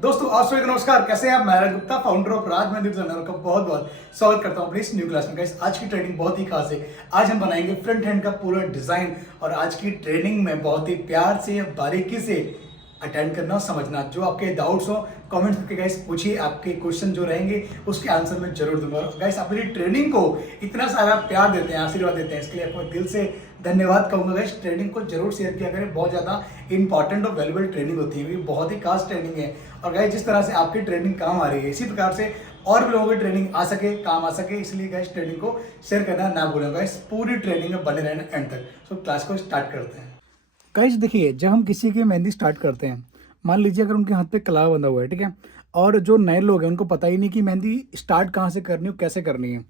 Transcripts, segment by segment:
दोस्तों आप सभी को नमस्कार। कैसे हैं आप? मैं गुप्ता, फाउंडर ऑफ राज मंदिर जनरल का बहुत बहुत स्वागत करता हूं अपनी इस न्यू क्लास में। गाइस आज की ट्रेनिंग बहुत ही खास है। आज हम बनाएंगे फ्रंट हैंड का पूरा डिजाइन और आज की ट्रेनिंग में बहुत ही प्यार से बारीकी से अटेंड करना और समझना। जो आपके डाउट्स हो कमेंट्स करके गाइस पूछिए, आपके क्वेश्चन जो रहेंगे उसके आंसर मैं जरूर दूंगा। गाइस आप मेरी ट्रेनिंग को इतना सारा प्यार देते हैं, आशीर्वाद देते हैं, इसके लिए आपको दिल से धन्यवाद कहूंगा। गाइस ट्रेनिंग को जरूर शेयर किया करें, बहुत ज़्यादा इंपॉर्टेंट और वैल्यूबल ट्रेनिंग होती है, क्योंकि बहुत ही खास ट्रेनिंग है। और गाइस जिस तरह से आपकी ट्रेनिंग काम आ रही है, इसी प्रकार से और भी लोगों की ट्रेनिंग आ सके, काम आ सके, इसलिए गाइस ट्रेनिंग को शेयर करना ना भूलें। गाइस पूरी ट्रेनिंग में बने रहना एंड तक। सो क्लास को स्टार्ट करते हैं। गाइस देखिए, जब हम किसी की मेहंदी स्टार्ट करते हैं, मान लीजिए अगर उनके हाथ पे कलावा बंधा हुआ है, ठीक है, और जो नए लोग हैं उनको पता ही नहीं कि मेहंदी स्टार्ट कहाँ से करनी है, कैसे करनी है,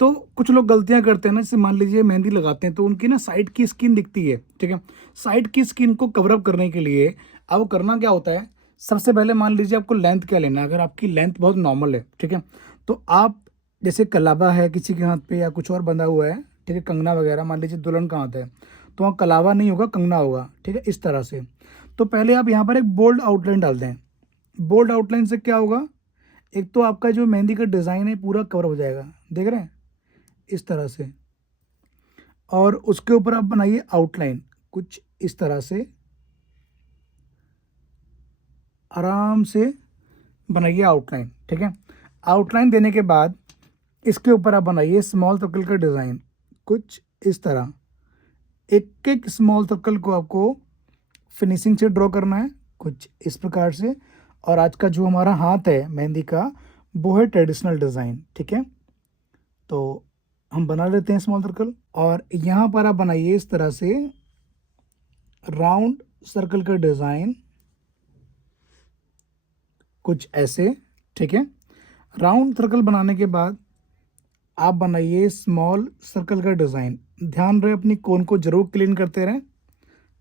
तो कुछ लोग गलतियां करते हैं ना। जैसे मान लीजिए मेहंदी लगाते हैं तो उनकी ना साइड की स्किन दिखती है, ठीक है। साइड की स्किन को कवर अप करने के लिए अब करना क्या होता है, सबसे पहले मान लीजिए आपको लेंथ क्या लेना है। अगर आपकी लेंथ बहुत नॉर्मल है, ठीक है, तो आप जैसे कलावा है किसी के हाथ पे या कुछ और बंधा हुआ है, ठीक है, कंगना वगैरह, मान लीजिए दुल्हन का हाथ है, तो वहाँ कलावा नहीं होगा, कंगना होगा, ठीक है, इस तरह से। तो पहले आप यहाँ पर एक बोल्ड आउटलाइन डाल दें। बोल्ड आउटलाइन से क्या होगा, एक तो आपका जो मेहंदी का डिज़ाइन है पूरा कवर हो जाएगा, देख रहे हैं, इस तरह से। और उसके ऊपर आप बनाइए आउटलाइन कुछ इस तरह से, आराम से बनाइए आउटलाइन, ठीक है। आउटलाइन देने के बाद इसके ऊपर आप बनाइए स्मॉल सर्कल का डिज़ाइन कुछ इस तरह। एक एक स्मॉल सर्कल को आपको फिनिशिंग से ड्रॉ करना है कुछ इस प्रकार से। और आज का जो हमारा हाथ है मेहंदी का, वो है ट्रेडिशनल डिज़ाइन, ठीक है। तो हम बना लेते हैं स्मॉल सर्कल, और यहाँ पर आप बनाइए इस तरह से राउंड सर्कल का डिज़ाइन कुछ ऐसे, ठीक है। राउंड सर्कल बनाने के बाद आप बनाइए स्मॉल सर्कल का डिज़ाइन। ध्यान रहे अपनी कोन को जरूर क्लीन करते रहें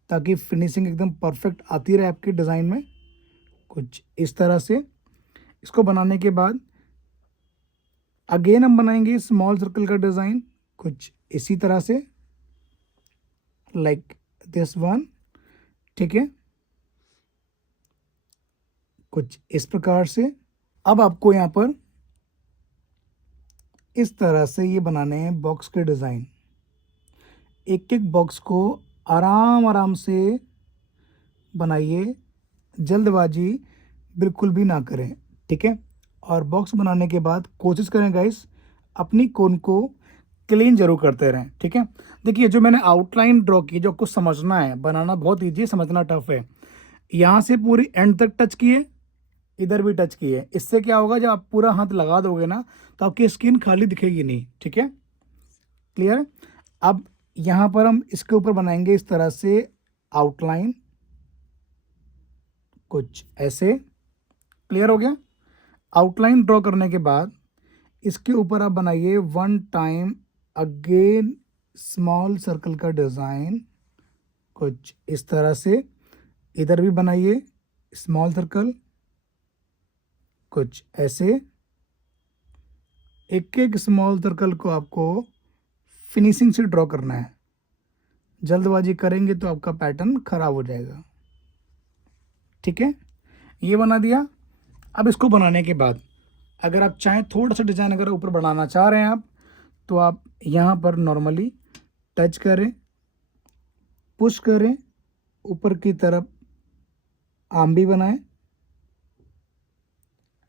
ताकि फिनिशिंग एकदम परफेक्ट आती रहे आपके डिज़ाइन में, कुछ इस तरह से। इसको बनाने के बाद अगेन हम बनाएंगे स्मॉल सर्कल का डिज़ाइन कुछ इसी तरह से, लाइक दिस वन, ठीक है, कुछ इस प्रकार से। अब आपको यहाँ पर इस तरह से ये बनाने हैं बॉक्स के डिज़ाइन। एक एक बॉक्स को आराम आराम से बनाइए, जल्दबाजी बिल्कुल भी ना करें, ठीक है। और बॉक्स बनाने के बाद कोशिश करें गाइस अपनी कोन को क्लीन जरूर करते रहें, ठीक है। देखिए जो मैंने आउटलाइन ड्रॉ की, जो आपको समझना है, बनाना बहुत ईजी है, समझना टफ है। यहाँ से पूरी एंड तक टच किए, इधर भी टच किए। इससे क्या होगा, जब आप पूरा हाथ लगा दोगे ना तो आपकी स्किन खाली दिखेगी नहीं, ठीक है, क्लियर। अब यहाँ पर हम इसके ऊपर बनाएंगे इस तरह से आउटलाइन कुछ ऐसे, क्लियर हो गया। आउटलाइन ड्रॉ करने के बाद इसके ऊपर आप बनाइए one time again small circle का डिज़ाइन कुछ इस तरह से। इधर भी बनाइए स्मॉल सर्कल कुछ ऐसे। एक एक स्मॉल सर्कल को आपको फिनिशिंग से ड्रॉ करना है, जल्दबाजी करेंगे तो आपका पैटर्न खराब हो जाएगा, ठीक है। ये बना दिया। अब इसको बनाने के बाद अगर आप चाहें थोड़ा सा डिज़ाइन अगर ऊपर बढ़ाना चाह रहे हैं आप, तो आप यहाँ पर नॉर्मली टच करें, पुश करें, ऊपर की तरफ आंबी बनाएं,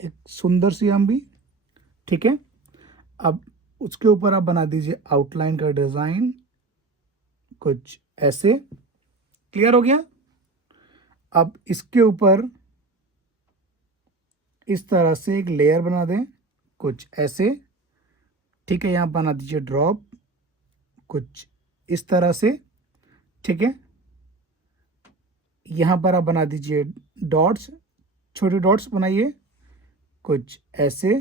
एक सुंदर सी आंबी, ठीक है। अब उसके ऊपर आप बना दीजिए आउटलाइन का डिज़ाइन कुछ ऐसे, क्लियर हो गया। अब इसके ऊपर इस तरह से एक लेयर बना दें कुछ ऐसे, ठीक है। यहाँ बना दीजिए ड्रॉप कुछ इस तरह से, ठीक है। यहाँ पर आप बना दीजिए डॉट्स, छोटे डॉट्स बनाइए कुछ ऐसे,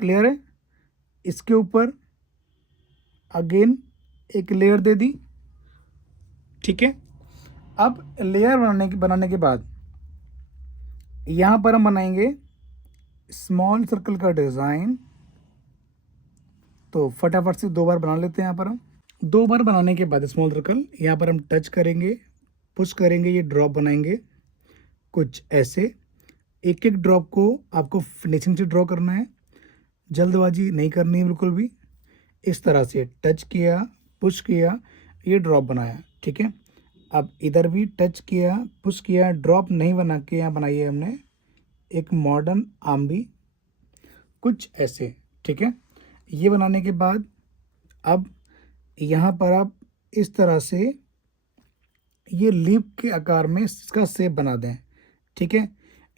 क्लियर है। इसके ऊपर अगेन एक लेयर दे दी, ठीक है। अब लेयर बनाने के बाद यहाँ पर हम बनाएंगे स्मॉल सर्कल का डिज़ाइन। तो फटाफट से 2 बार बना लेते हैं। यहाँ पर हम 2 बार बनाने के बाद स्मॉल सर्कल यहाँ पर हम टच करेंगे, पुश करेंगे, ये ड्रॉप बनाएंगे कुछ ऐसे, एक एक ड्रॉप को आपको फिनिशिंग से ड्रॉ करना है, जल्दबाजी नहीं करनी है बिल्कुल भी। इस तरह से टच किया, पुश किया, ये ड्रॉप बनाया, ठीक है। अब इधर भी टच किया, पुश किया, ड्रॉप नहीं बना के यहाँ बनाई है हमने एक मॉडर्न आर्म्बी, कुछ ऐसे, ठीक है। ये बनाने के बाद अब यहाँ पर आप इस तरह से ये लीफ के आकार में इसका शेप बना दें, ठीक है।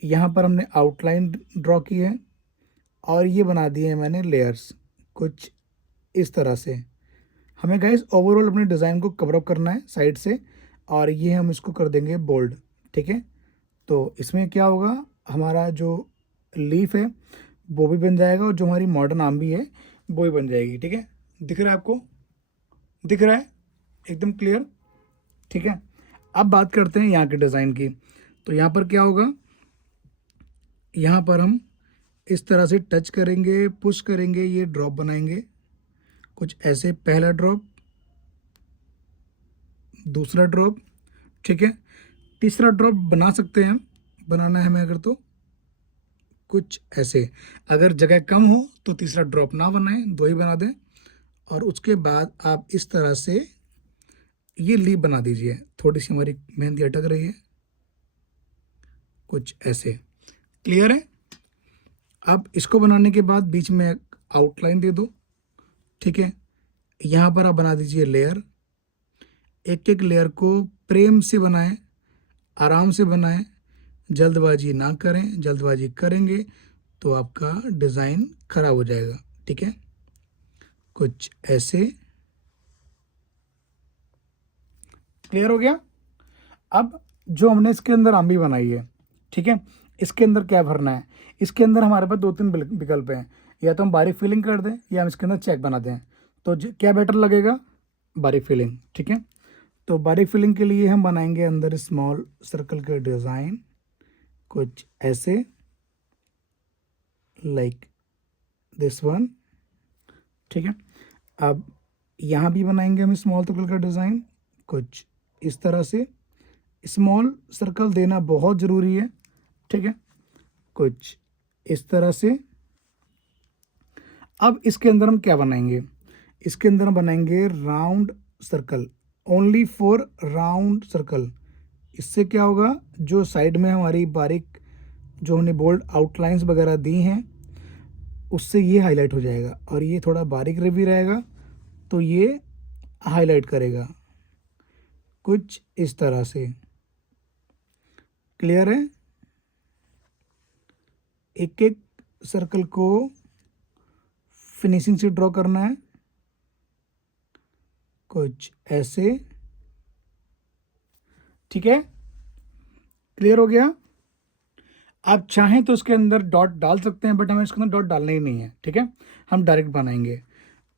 यहाँ पर हमने आउटलाइन ड्रॉ की है और ये बना दिए हैं मैंने लेयर्स, कुछ इस तरह से। हमें गाइस ओवरऑल अपने डिज़ाइन को कवर अप करना है साइड से, और ये हम इसको कर देंगे बोल्ड, ठीक है। तो इसमें क्या होगा, हमारा जो लीफ है वो भी बन जाएगा और जो हमारी मॉडर्न आर्म भी है वो भी बन जाएगी, ठीक है। दिख रहा है आपको, दिख रहा है एकदम क्लियर, ठीक है। अब बात करते हैं यहाँ के डिज़ाइन की। तो यहाँ पर क्या होगा, यहाँ पर हम इस तरह से टच करेंगे, पुश करेंगे, ये ड्रॉप बनाएंगे कुछ ऐसे, पहला ड्रॉप, दूसरा ड्रॉप, ठीक है। तीसरा ड्रॉप बना सकते हैं हम, बनाना है हमें अगर तो कुछ ऐसे, अगर जगह कम हो तो तीसरा ड्रॉप ना बनाएं, दो ही बना दें। और उसके बाद आप इस तरह से ये लीफ बना दीजिए, थोड़ी सी हमारी मेहंदी अटक रही है, कुछ ऐसे, क्लियर है। अब इसको बनाने के बाद बीच में एक आउटलाइन दे दो, ठीक है। यहाँ पर आप बना दीजिए लेयर, एक एक लेयर को प्रेम से बनाएं, आराम से बनाएं, जल्दबाजी ना करें, जल्दबाजी करेंगे तो आपका डिज़ाइन खराब हो जाएगा, ठीक है। कुछ ऐसे, क्लियर हो गया। अब जो हमने इसके अंदर आर्म्बी बनाई है, ठीक है, इसके अंदर क्या भरना है, इसके अंदर हमारे पास दो तीन विकल्प हैं, या तो हम बारीक फिलिंग कर दें या हम इसके अंदर चेक बना दें। तो क्या बेटर लगेगा, बारीक फिलिंग, ठीक है। तो बारीक फिलिंग के लिए हम बनाएंगे अंदर स्मॉल सर्कल के डिज़ाइन, कुछ ऐसे, लाइक दिस वन, ठीक है। अब यहाँ भी बनाएंगे हम स्मॉल सर्कल का डिज़ाइन, कुछ इस तरह से। स्मॉल सर्कल देना बहुत ज़रूरी है, ठीक है, कुछ इस तरह से। अब इसके अंदर हम क्या बनाएंगे, इसके अंदर हम बनाएंगे round circle, only for round circle. इससे क्या होगा, जो साइड में हमारी बारीक जो हमने बोल्ड आउटलाइंस वगैरह दी हैं उससे ये हाईलाइट हो जाएगा, और ये थोड़ा बारीक भी रहेगा तो ये हाईलाइट करेगा, कुछ इस तरह से, क्लियर है। एक एक सर्कल को फिनिशिंग से ड्रॉ करना है, कुछ ऐसे, ठीक है, क्लियर हो गया। आप चाहें तो उसके अंदर डॉट डाल सकते हैं, बट हमें इसके अंदर डॉट डालना ही नहीं है, ठीक है, हम डायरेक्ट बनाएंगे।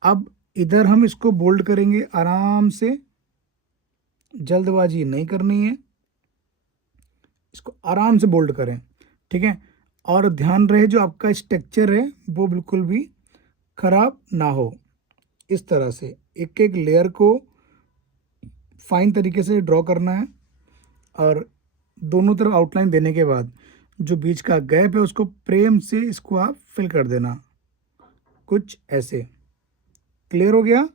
अब इधर हम इसको बोल्ड करेंगे आराम से, जल्दबाजी नहीं करनी है, इसको आराम से बोल्ड करें, ठीक है। और ध्यान रहे जो आपका स्ट्रक्चर है वो बिल्कुल भी खराब ना हो। इस तरह से एक एक लेयर को फाइन तरीके से ड्रॉ करना है, और दोनों तरफ आउटलाइन देने के बाद जो बीच का गैप है उसको प्रेम से इसको आप फिल कर देना, कुछ ऐसे, क्लियर हो गया।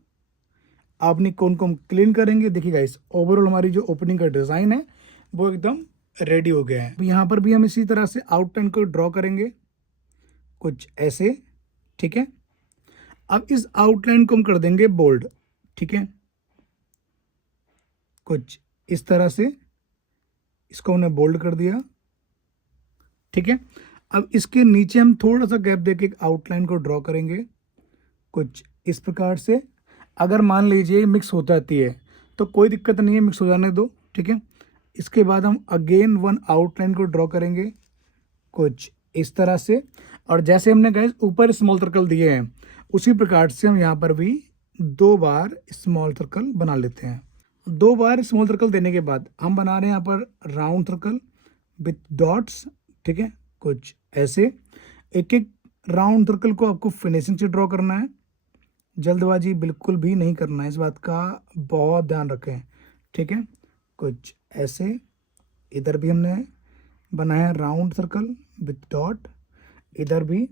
आपने कौन कौन क्लीन करेंगे, देखिए गाइस ओवरऑल हमारी जो ओपनिंग का डिज़ाइन है वो एकदम रेडी हो गया है। यहाँ पर भी हम इसी तरह से आउटलाइन को ड्रॉ करेंगे, कुछ ऐसे, ठीक है। अब इस आउटलाइन को हम कर देंगे बोल्ड, ठीक है, कुछ इस तरह से, इसको हमने बोल्ड कर दिया, ठीक है। अब इसके नीचे हम थोड़ा सा गैप देके एक आउटलाइन को ड्रॉ करेंगे, कुछ इस प्रकार से। अगर मान लीजिए मिक्स हो जाती है तो कोई दिक्कत नहीं है, मिक्स हो जाने दो, ठीक है। इसके बाद हम अगेन वन आउटलाइन को ड्रॉ करेंगे, कुछ इस तरह से। और जैसे हमने गाइस ऊपर स्मॉल सर्कल दिए हैं उसी प्रकार से हम यहाँ पर भी 2 बार स्मॉल सर्कल बना लेते हैं। 2 बार स्मॉल सर्कल देने के बाद हम बना रहे हैं यहाँ पर राउंड सर्कल विथ डॉट्स, ठीक है, कुछ ऐसे। एक एक राउंड सर्कल को आपको फिनिशिंग से ड्रॉ करना है, जल्दबाजी बिल्कुल भी नहीं करना है, इस बात का बहुत ध्यान रखें, ठीक है, कुछ ऐसे। इधर भी हमने बनाया राउंड सर्कल विथ डॉट, इधर भी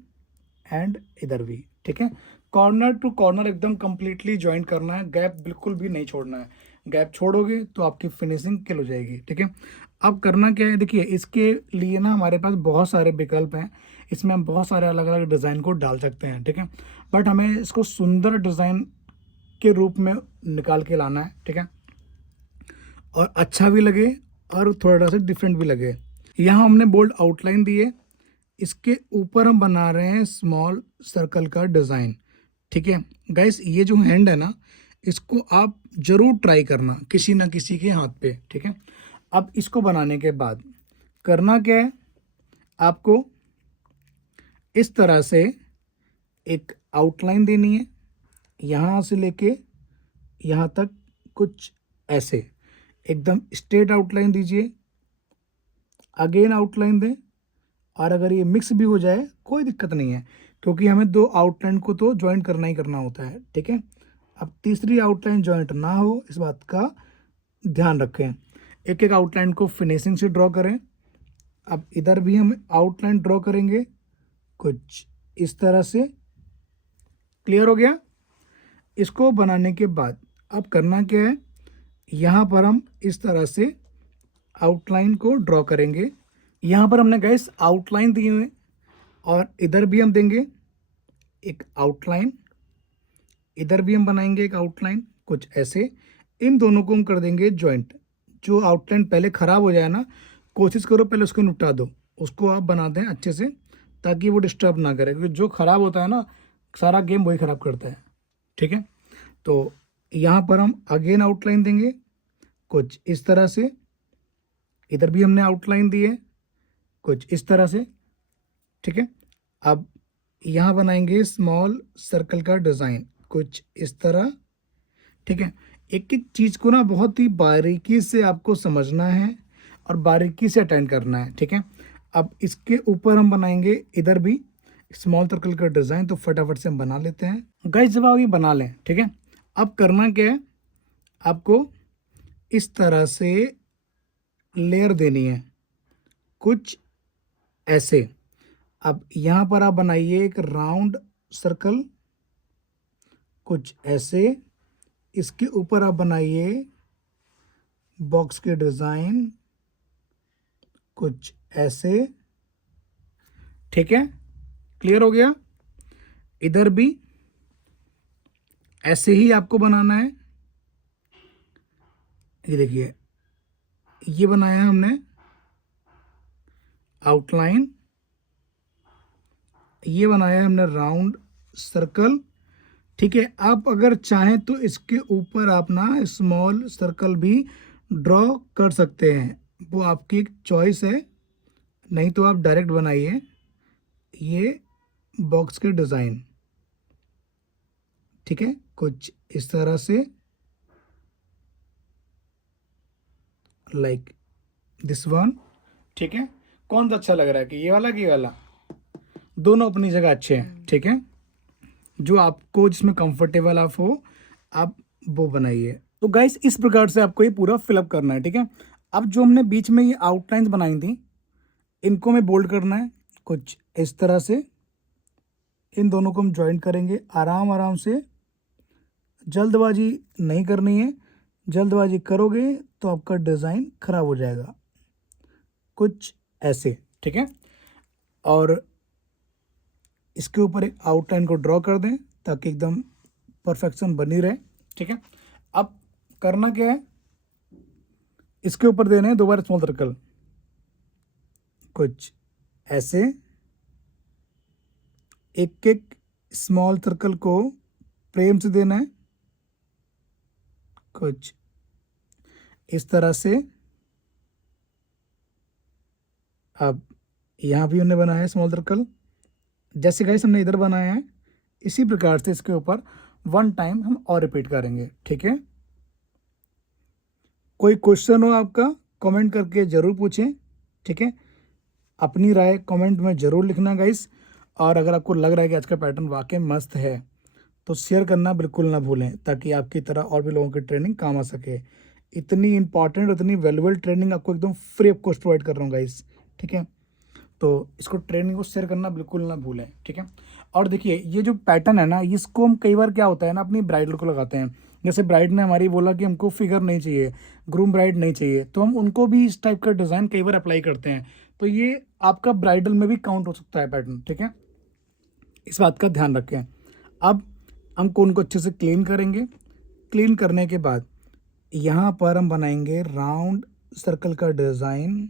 एंड इधर भी, ठीक है। कॉर्नर टू कॉर्नर एकदम कंप्लीटली ज्वाइंट करना है, गैप बिल्कुल भी नहीं छोड़ना है। गैप छोड़ोगे तो आपकी फिनिशिंग किल हो जाएगी, ठीक है। अब करना क्या है, देखिए इसके लिए ना हमारे पास बहुत सारे विकल्प हैं, इसमें हम बहुत सारे अलग अलग डिज़ाइन को डाल सकते हैं, ठीक है। बट हमें इसको सुंदर डिज़ाइन के रूप में निकाल के लाना है, ठीक है, और अच्छा भी लगे और थोड़ा सा डिफरेंट भी लगे। यहाँ हमने बोल्ड आउटलाइन दी है, इसके ऊपर हम बना रहे हैं स्मॉल सर्कल का डिज़ाइन, ठीक है। गाइस ये जो हैंड है ना, इसको आप जरूर ट्राई करना किसी ना किसी के हाथ पे, ठीक है। अब इसको बनाने के बाद करना क्या है, आपको इस तरह से एक आउटलाइन देनी है, यहाँ से लेके यहाँ तक कुछ ऐसे एकदम स्ट्रेट आउटलाइन दीजिए, अगेन आउटलाइन दें, और अगर ये मिक्स भी हो जाए कोई दिक्कत नहीं है, क्योंकि हमें दो आउटलाइन को तो ज्वाइंट करना ही करना होता है, ठीक है। अब तीसरी आउटलाइन ज्वाइंट ना हो, इस बात का ध्यान रखें। एक एक आउटलाइन को फिनिशिंग से ड्रॉ करें। अब इधर भी हम आउटलाइन ड्रॉ करेंगे कुछ इस तरह से। क्लियर हो गया। इसको बनाने के बाद अब करना क्या है, यहाँ पर हम इस तरह से आउटलाइन को ड्रॉ करेंगे। यहाँ पर हमने गाइस आउटलाइन दी हुई है, और इधर भी हम देंगे एक आउटलाइन, इधर भी हम बनाएंगे एक आउटलाइन कुछ ऐसे। इन दोनों को हम कर देंगे जॉइंट। जो आउटलाइन पहले ख़राब हो जाए ना, कोशिश करो पहले उसको निपटा दो, उसको आप बना दें अच्छे से, ताकि वो डिस्टर्ब ना करे, क्योंकि जो ख़राब होता है ना, सारा गेम वही ख़राब करता है, ठीक है। तो यहाँ पर हम अगेन आउटलाइन देंगे कुछ इस तरह से, इधर भी हमने आउटलाइन दी है कुछ इस तरह से, ठीक है। अब यहाँ बनाएंगे स्मॉल सर्कल का डिज़ाइन कुछ इस तरह, ठीक है। एक एक चीज़ को ना बहुत ही बारीकी से आपको समझना है और बारीकी से अटेंड करना है, ठीक है। अब इसके ऊपर हम बनाएंगे इधर भी स्मॉल सर्कल का डिज़ाइन, तो फटाफट से हम बना लेते हैं गाइस। जब आप ये बना लें, ठीक है, अब करना क्या है, आपको इस तरह से लेयर देनी है कुछ ऐसे। अब यहाँ पर आप बनाइए एक राउंड सर्कल कुछ ऐसे, इसके ऊपर आप बनाइए बॉक्स के डिज़ाइन कुछ ऐसे, ठीक है। क्लियर हो गया। इधर भी ऐसे ही आपको बनाना है। ये देखिए, ये बनाया हमने आउटलाइन, ये बनाया हमने राउंड सर्कल, ठीक है। आप अगर चाहें तो इसके ऊपर आप ना स्मॉल सर्कल भी ड्रॉ कर सकते हैं, वो आपकी एक चॉइस है। नहीं तो आप डायरेक्ट बनाइए ये बॉक्स के डिज़ाइन, ठीक है, कुछ इस तरह से, लाइक दिस वन, ठीक है। कौन सा अच्छा लग रहा है, कि ये वाला कि ये वाला? दोनों अपनी जगह अच्छे हैं, ठीक है। जो आपको जिसमें कंफर्टेबल आप हो, आप वो बनाइए। तो गाइस इस प्रकार से आपको ये पूरा फिलअप करना है, ठीक है। अब जो हमने बीच में ये आउटलाइंस बनाई थी, इनको हमें बोल्ड करना है कुछ इस तरह से। इन दोनों को हम ज्वाइंट करेंगे आराम आराम से, जल्दबाजी नहीं करनी है। जल्दबाजी करोगे तो आपका डिज़ाइन खराब हो जाएगा कुछ ऐसे, ठीक है। और इसके ऊपर एक आउटलाइन को ड्रॉ कर दें ताकि एकदम परफेक्शन बनी रहे, ठीक है। अब करना क्या है, इसके ऊपर देने हैं दोबारा स्मॉल सर्कल कुछ ऐसे। एक एक स्मॉल सर्कल को प्रेम से देना है कुछ इस तरह से। अब यहाँ भी हमने बनाया है स्मॉल सर्कल, जैसे गाइस हमने इधर बनाया है, इसी प्रकार से इसके ऊपर वन टाइम हम और रिपीट करेंगे, ठीक है। कोई क्वेश्चन हो आपका, कमेंट करके ज़रूर पूछें, ठीक है। अपनी राय कमेंट में ज़रूर लिखना गाइस। और अगर आपको लग रहा है कि आज का पैटर्न वाकई मस्त है, तो शेयर करना बिल्कुल ना भूलें, ताकि आपकी तरह और भी लोगों की ट्रेनिंग काम आ सके। इतनी इंपॉर्टेंट, इतनी वैल्यूबल ट्रेनिंग आपको एकदम फ्री ऑफ कॉस्ट प्रोवाइड कर रहा हूँ गाइस, ठीक है। तो इसको ट्रेनिंग को शेयर करना बिल्कुल ना भूलें, ठीक है। और देखिए ये जो पैटर्न है ना, इसको हम कई बार क्या होता है ना, अपनी ब्राइडल को लगाते हैं। जैसे ब्राइड ने हमारी बोला कि हमको फिगर नहीं चाहिए, ग्रूम ब्राइड नहीं चाहिए, तो हम उनको भी इस टाइप का डिज़ाइन कई बार अप्लाई करते हैं। तो ये आपका ब्राइडल में भी काउंट हो सकता है पैटर्न, ठीक है। इस बात का ध्यान रखें। अब हम कोन को अच्छे से क्लीन करेंगे। क्लीन करने के बाद यहाँ पर हम बनाएंगे राउंड सर्कल का डिज़ाइन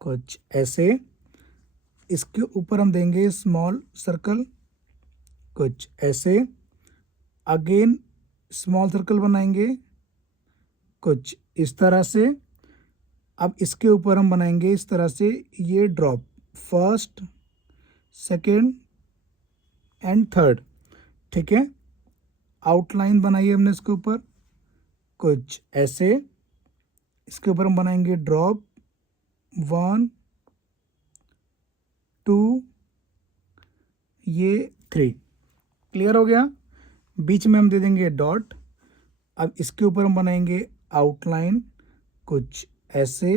कुछ ऐसे। इसके ऊपर हम देंगे स्मॉल सर्कल कुछ ऐसे। अगेन स्मॉल सर्कल बनाएंगे कुछ इस तरह से। अब इसके ऊपर हम बनाएंगे इस तरह से ये drop, first, second and third, ठीक है। आउटलाइन बनाई हमने इसके ऊपर कुछ ऐसे। इसके ऊपर हम बनाएंगे ड्रॉप, 1 2 ये 3। क्लियर हो गया। बीच में हम दे देंगे डॉट। अब इसके ऊपर हम बनाएंगे आउटलाइन कुछ ऐसे।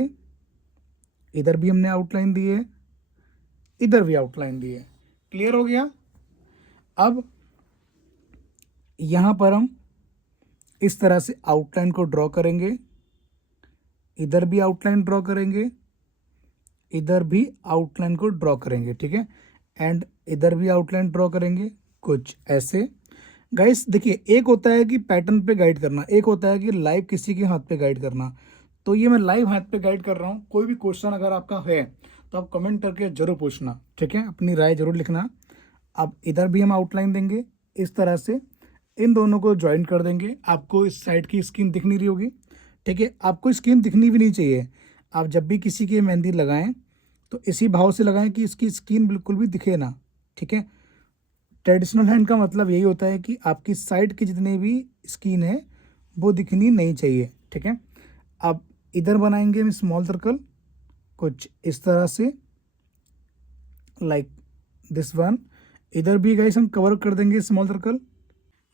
इधर भी हमने आउटलाइन दी है, इधर भी आउटलाइन दी है। क्लियर हो गया। अब यहाँ पर हम इस तरह से आउटलाइन को ड्रॉ करेंगे। इधर भी आउटलाइन ड्रॉ करेंगे, इधर भी आउटलाइन को ड्रॉ करेंगे, ठीक है। एंड इधर भी आउटलाइन ड्रॉ करेंगे कुछ ऐसे। गाइस देखिए, एक होता है कि पैटर्न पे गाइड करना, एक होता है कि लाइव किसी के हाथ पे गाइड करना। तो ये मैं लाइव हाथ पे गाइड कर रहा हूँ। कोई भी क्वेश्चन अगर आपका है तो आप कमेंट करके जरूर पूछना, ठीक है, अपनी राय जरूर लिखना। अब इधर भी हम आउटलाइन देंगे इस तरह से। इन दोनों को ज्वाइन कर देंगे। आपको इस साइड की स्किन दिख नहीं रही होगी, ठीक है। आपको स्किन दिखनी भी नहीं चाहिए। आप जब भी किसी की मेहंदी लगाएं तो इसी भाव से लगाएं कि इसकी स्किन बिल्कुल भी दिखे ना, ठीक है। ट्रेडिशनल हैंड का मतलब यही होता है कि आपकी साइड की जितनी भी स्किन है वो दिखनी नहीं चाहिए, ठीक है। अब इधर बनाएंगे हम स्मॉल सर्कल कुछ इस तरह से, लाइक दिस वन। इधर भी गाइस हम कवर कर देंगे स्मॉल सर्कल।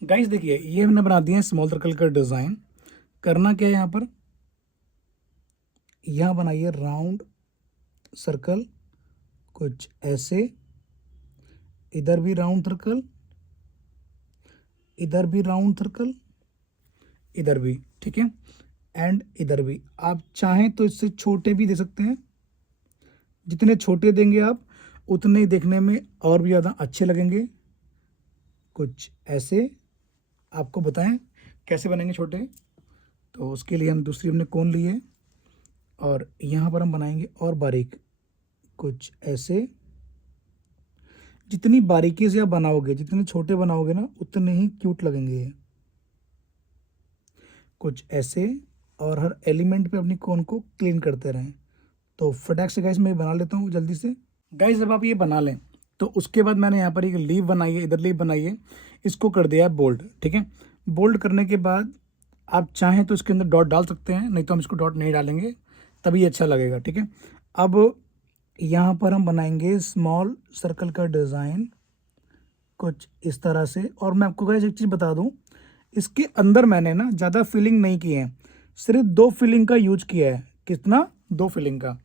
गाइस देखिए, ये हमने बना दिया है स्मॉल सर्कल का डिज़ाइन। करना क्या है, यहाँ पर यहाँ बनाइए राउंड सर्कल कुछ ऐसे। इधर भी राउंड सर्कल, इधर भी राउंड सर्कल, इधर भी, ठीक है। एंड इधर भी। आप चाहें तो इससे छोटे भी दे सकते हैं। जितने छोटे देंगे आप उतने ही देखने में और भी ज़्यादा अच्छे लगेंगे कुछ ऐसे। आपको बताएं कैसे बनेंगे छोटे। तो उसके लिए हम दूसरी हमने कोन ली है और यहाँ पर हम बनाएंगे और बारीक कुछ ऐसे। जितनी बारीकी से आप बनाओगे, जितने छोटे बनाओगे ना, उतने ही क्यूट लगेंगे ये कुछ ऐसे। और हर एलिमेंट पे अपनी कोन को क्लीन करते रहें। तो फटाक से गाइस मैं बना लेता हूँ जल्दी से। गाइस जब आप ये बना लें तो उसके बाद मैंने यहाँ पर एक लीव बनाई है, इधर लीव बनाई है, इसको कर दिया है बोल्ड, ठीक है। बोल्ड करने के बाद आप चाहें तो इसके अंदर डॉट डाल सकते हैं, नहीं तो हम इसको डॉट नहीं डालेंगे, तभी अच्छा लगेगा, ठीक है। अब यहाँ पर हम बनाएंगे स्मॉल सर्कल का डिज़ाइन कुछ इस तरह से। और मैं आपको गाइस एक चीज़ बता दूँ, इसके अंदर मैंने ना ज़्यादा फिलिंग नहीं की है, सिर्फ 2 फिलिंग का यूज किया है। कितना? 2 फिलिंग का।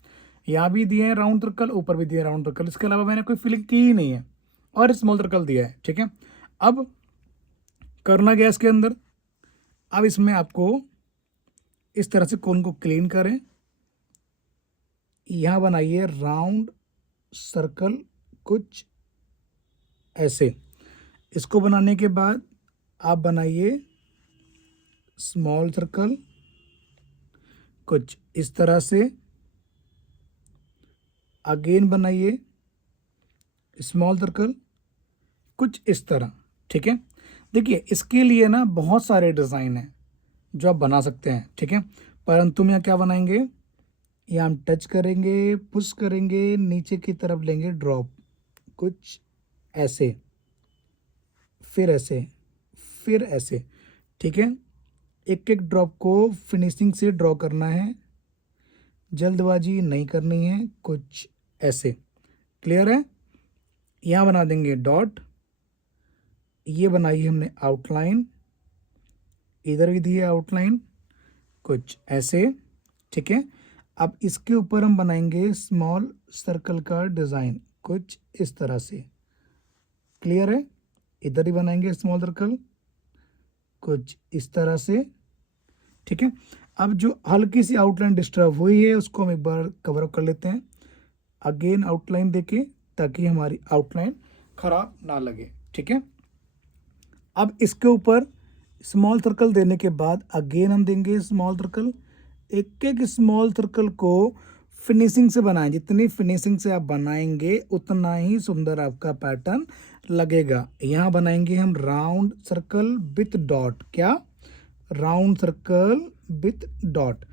यहाँ भी दिए हैं राउंड सर्कल, ऊपर भी दिए राउंड सर्कल, इसके अलावा मैंने कोई फिलिंग की ही नहीं है। और स्मॉल सर्कल दिया है, ठीक है। अब करना गया इसके अंदर, अब इसमें आपको इस तरह से कोन को क्लीन करें। यहाँ बनाइए राउंड सर्कल कुछ ऐसे। इसको बनाने के बाद आप बनाइए स्मॉल सर्कल कुछ इस तरह से। अगेन बनाइए स्मॉल सर्कल कुछ इस तरह, ठीक है। देखिए इसके लिए ना बहुत सारे डिज़ाइन हैं जो आप बना सकते हैं, ठीक है। परंतु हम यहाँ क्या बनाएंगे, यहाँ हम टच करेंगे, पुश करेंगे, नीचे की तरफ लेंगे ड्रॉप कुछ ऐसे, फिर ऐसे, फिर ऐसे, ठीक है। एक एक ड्रॉप को फिनिशिंग से ड्रॉ करना है, जल्दबाजी नहीं करनी है कुछ ऐसे। क्लियर है। यहाँ बना देंगे डॉट। ये बनाई हमने आउटलाइन, इधर भी दी है आउटलाइन कुछ ऐसे, ठीक है। अब इसके ऊपर हम बनाएंगे स्मॉल सर्कल का डिज़ाइन कुछ इस तरह से। क्लियर है? इधर ही बनाएंगे स्मॉल सर्कल कुछ इस तरह से। ठीक है, अब जो हल्की सी आउटलाइन डिस्टर्ब हुई है उसको हम एक बार कवर अप कर लेते हैं अगेन आउटलाइन देके, ताकि हमारी आउटलाइन खराब ना लगे। ठीक है, अब इसके ऊपर स्मॉल सर्कल देने के बाद अगेन हम देंगे स्मॉल सर्कल। एक एक स्मॉल सर्कल को फिनिशिंग से बनाएं, जितनी फिनिशिंग से आप बनाएंगे उतना ही सुंदर आपका पैटर्न लगेगा। यहाँ बनाएंगे हम राउंड सर्कल विथ डॉट। क्या? Round circle with dot.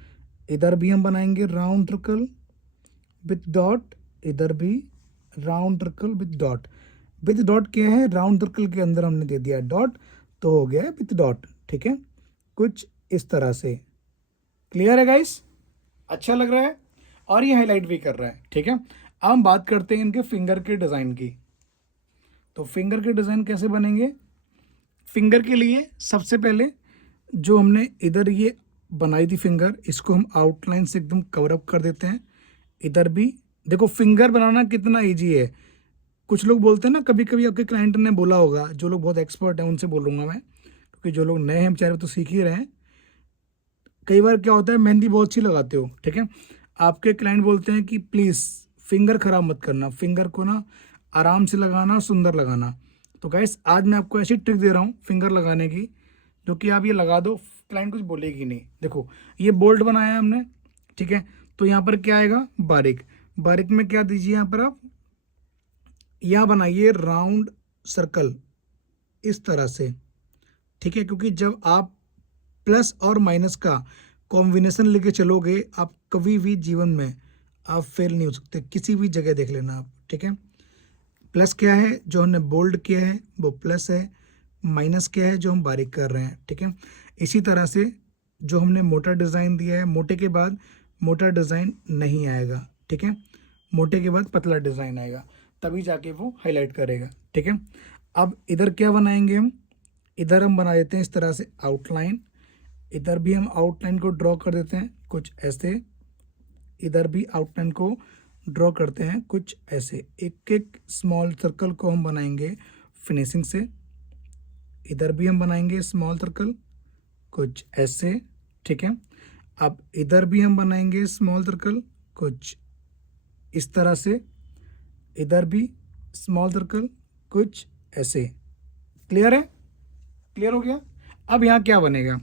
इधर भी हम बनाएंगे राउंड सर्कल विथ डॉट, इधर भी round circle with dot. With dot क्या है? राउंड सर्कल के अंदर हमने दे दिया डॉट, तो हो गया विथ डॉट। ठीक है, कुछ इस तरह से। क्लियर है गाइस? अच्छा लग रहा है और ये हाईलाइट भी कर रहा है। ठीक है, अब हम बात करते हैं इनके फिंगर के डिज़ाइन की। तो फिंगर के डिज़ाइन कैसे बनेंगे? फिंगर के लिए सबसे पहले जो हमने इधर ये बनाई थी फिंगर, इसको हम आउटलाइन से एकदम कवर अप कर देते हैं। इधर भी देखो फिंगर बनाना कितना इजी है। कुछ लोग बोलते हैं ना, कभी कभी आपके क्लाइंट ने बोला होगा, जो लोग बहुत एक्सपर्ट हैं उनसे बोलूँगा मैं, क्योंकि जो लोग नए हैं बेचारे तो सीख ही रहे हैं। कई बार क्या होता है, मेहंदी बहुत अच्छी लगाते हो, ठीक है, आपके क्लाइंट बोलते हैं कि प्लीज़ फिंगर ख़राब मत करना, फिंगर को ना आराम से लगाना और सुंदर लगाना। तो गाइस आज मैं आपको ऐसी ट्रिक दे रहा हूँ फिंगर लगाने की, जो कि आप ये लगा दो, क्लाइंट कुछ बोलेगी नहीं। देखो ये बोल्ट बनाया है हमने, ठीक है, तो यहाँ पर क्या आएगा? बारीक। बारीक में क्या दीजिए यहाँ पर आप, यहाँ बनाइए राउंड सर्कल इस तरह से। ठीक है, क्योंकि जब आप प्लस और माइनस का कॉम्बिनेशन लेके चलोगे, आप कभी भी जीवन में आप फेल नहीं हो सकते। किसी भी जगह देख लेना आप। ठीक है, प्लस क्या है जो हमने बोल्ड किया है वो प्लस है, माइनस क्या है जो हम बारीक कर रहे हैं। ठीक है, इसी तरह से जो हमने मोटा डिज़ाइन दिया है, मोटे के बाद मोटा डिज़ाइन नहीं आएगा। ठीक है, मोटे के बाद पतला डिज़ाइन आएगा, तभी जाके वो हाईलाइट करेगा। ठीक है, अब इधर क्या बनाएंगे हम? इधर हम बना देते हैं इस तरह से आउटलाइन। इधर भी हम आउटलाइन को ड्रॉ कर देते हैं कुछ ऐसे। इधर भी आउटलाइन को ड्रॉ करते हैं कुछ ऐसे। एक एक स्मॉल सर्कल को हम बनाएंगे फिनिशिंग से। इधर भी हम बनाएंगे स्मॉल सर्कल कुछ ऐसे। ठीक है, अब इधर भी हम बनाएंगे स्मॉल सर्कल कुछ इस तरह से। इधर भी स्मॉल सर्कल कुछ ऐसे। क्लियर है? क्लियर हो गया? अब यहाँ क्या बनेगा?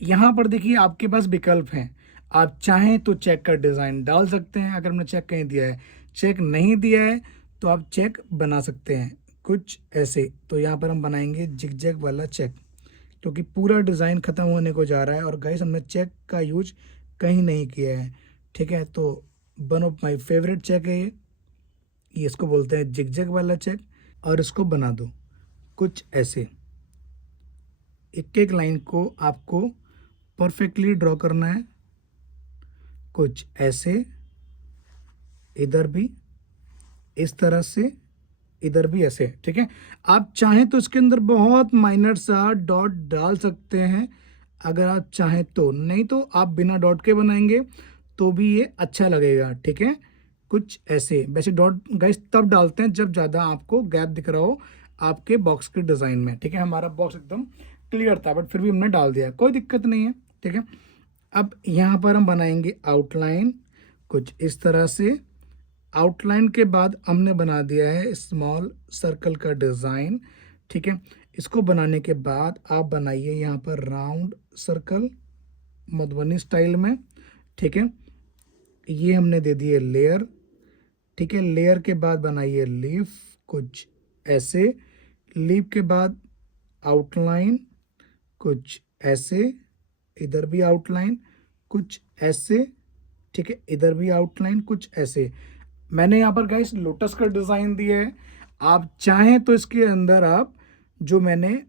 यहाँ पर देखिए आपके पास विकल्प हैं, आप चाहें तो चेक का डिज़ाइन डाल सकते हैं। अगर हमने चेक कहीं दिया है, चेक नहीं दिया है तो आप चेक बना सकते हैं कुछ ऐसे। तो यहाँ पर हम बनाएंगे जिगजैग वाला चेक, क्योंकि पूरा डिज़ाइन ख़त्म होने को जा रहा है और गाइस हमने चेक का यूज कहीं नहीं किया है। ठीक है, तो one of my favourite check है ये इसको बोलते हैं जिगजैग वाला चेक। और इसको बना दो कुछ ऐसे। एक एक लाइन को आपको परफेक्टली ड्रॉ करना है कुछ ऐसे। इधर भी इस तरह से, इधर भी ऐसे। ठीक है, आप चाहें तो इसके अंदर बहुत माइनर सा डॉट डाल सकते हैं अगर आप चाहें तो, नहीं तो आप बिना डॉट के बनाएंगे तो भी ये अच्छा लगेगा। ठीक है, कुछ ऐसे। वैसे डॉट गाइस तब डालते हैं जब ज़्यादा आपको गैप दिख रहा हो आपके बॉक्स के डिज़ाइन में। ठीक है, हमारा बॉक्स एकदम क्लियर था बट फिर भी हमने डाल दिया, कोई दिक्कत नहीं है। ठीक है, अब यहाँ पर हम बनाएंगे आउटलाइन कुछ इस तरह से। आउटलाइन के बाद हमने बना दिया है स्मॉल सर्कल का डिज़ाइन। ठीक है, इसको बनाने के बाद आप बनाइए यहाँ पर राउंड सर्कल मधुबनी स्टाइल में। ठीक है, ये हमने दे दिए लेयर। ठीक है, लेयर के बाद बनाइए लीफ कुछ ऐसे। लीफ के बाद आउटलाइन कुछ ऐसे। इधर भी आउटलाइन कुछ ऐसे। ठीक है, इधर भी आउटलाइन कुछ ऐसे। मैंने यहाँ पर गाइस लोटस का डिज़ाइन दिया है, आप चाहें तो इसके अंदर आप जो मैंने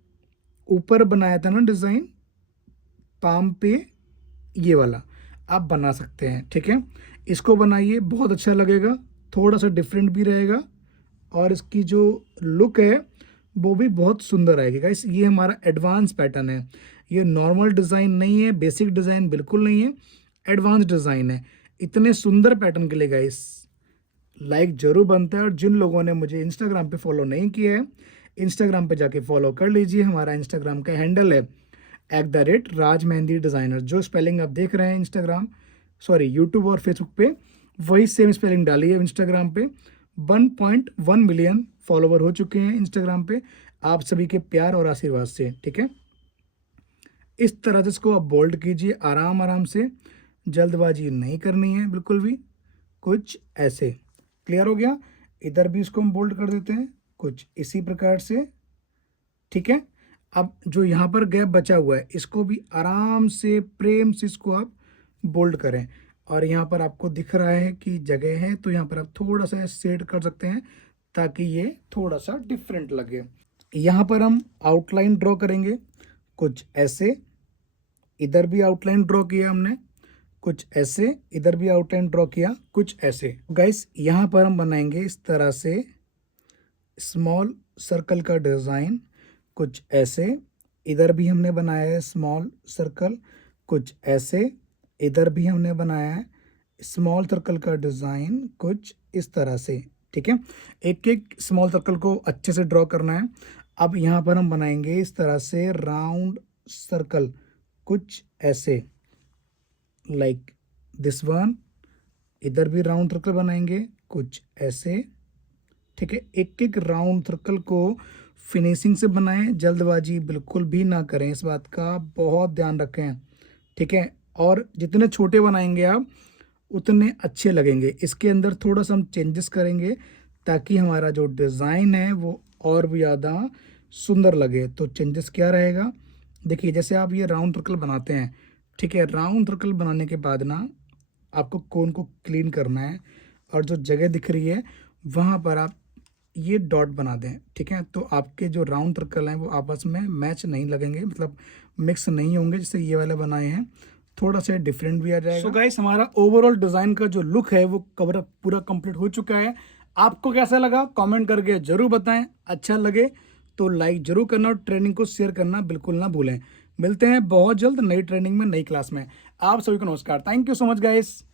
ऊपर बनाया था ना डिज़ाइन पाम पे, ये वाला आप बना सकते हैं। ठीक है, इसको बनाइए, बहुत अच्छा लगेगा, थोड़ा सा डिफरेंट भी रहेगा और इसकी जो लुक है वो भी बहुत सुंदर आएगी। गाइस ये हमारा एडवांस पैटर्न है, ये नॉर्मल डिज़ाइन नहीं है, बेसिक डिज़ाइन बिल्कुल नहीं है, एडवांस डिज़ाइन है। इतने सुंदर पैटर्न के लिए गाइस लाइक जरूर बनता है। और जिन लोगों ने मुझे इंस्टाग्राम पे फॉलो नहीं किया है, इंस्टाग्राम पे जाके फॉलो कर लीजिए। हमारा इंस्टाग्राम का हैंडल है @राज मेहंदी डिज़ाइनर। जो स्पेलिंग आप देख रहे हैं इंस्टाग्राम सॉरी यूट्यूब और फेसबुक पे, वही सेम स्पेलिंग डालिए इंस्टाग्राम पे। 1.1 मिलियन फॉलोवर हो चुके हैं इंस्टाग्राम पे, आप सभी के प्यार और आशीर्वाद से। ठीक है, इस तरह से इसको आप बोल्ड कीजिए आराम आराम से, जल्दबाजी नहीं करनी है बिल्कुल भी। कुछ ऐसे क्लियर हो गया। इधर भी इसको हम बोल्ड कर देते हैं कुछ इसी प्रकार से। ठीक है, अब जो यहाँ पर गैप बचा हुआ है इसको भी आराम से प्रेम से इसको आप बोल्ड करें। और यहाँ पर आपको दिख रहा है कि जगह है, तो यहाँ पर आप थोड़ा सा शेड कर सकते हैं ताकि ये थोड़ा सा डिफरेंट लगे। यहाँ पर हम आउटलाइन ड्रॉ करेंगे कुछ ऐसे। इधर भी आउटलाइन ड्रॉ किया हमने कुछ ऐसे, इधर भी आउटलाइन ड्रॉ किया कुछ ऐसे। गाइस यहाँ पर हम बनाएंगे इस तरह से स्मॉल सर्कल का डिज़ाइन कुछ ऐसे। इधर भी हमने बनाया है स्मॉल सर्कल कुछ ऐसे। इधर भी हमने बनाया है स्मॉल सर्कल का डिज़ाइन कुछ इस तरह से। ठीक है, एक एक स्मॉल सर्कल को अच्छे से ड्रॉ करना है। अब यहाँ पर हम बनाएंगे इस तरह से राउंड सर्कल कुछ ऐसे लाइक दिस वन। इधर भी राउंड सर्कल बनाएंगे कुछ ऐसे। ठीक है, एक एक राउंड सर्कल को फिनिशिंग से बनाएं, जल्दबाजी बिल्कुल भी ना करें, इस बात का बहुत ध्यान रखें। ठीक है, और जितने छोटे बनाएंगे आप उतने अच्छे लगेंगे। इसके अंदर थोड़ा सा हम चेंजेस करेंगे ताकि हमारा जो डिज़ाइन है वो और भी ज़्यादा सुंदर लगे। तो चेंजेस क्या रहेगा, देखिए जैसे आप ये राउंड सर्कल बनाते हैं। ठीक है, राउंड सर्कल बनाने के बाद ना आपको कोन को क्लीन करना है और जो जगह दिख रही है वहाँ पर आप ये डॉट बना दें। ठीक है, तो आपके जो राउंड सर्कल हैं वो आपस में मैच नहीं लगेंगे, मतलब मिक्स नहीं होंगे। जैसे ये वाले बनाए हैं थोड़ा सा डिफरेंट भी आ जाएगा। सो गाइस हमारा ओवरऑल डिज़ाइन का जो लुक है वो कवर पूरा कंप्लीट हो चुका है। आपको कैसा लगा कमेंट करके जरूर बताएं। अच्छा लगे तो लाइक जरूर करना और ट्रेनिंग को शेयर करना बिल्कुल ना भूलें। मिलते हैं बहुत जल्द नई ट्रेनिंग में, नई क्लास में। आप सभी को नमस्कार। Thank you so much guys.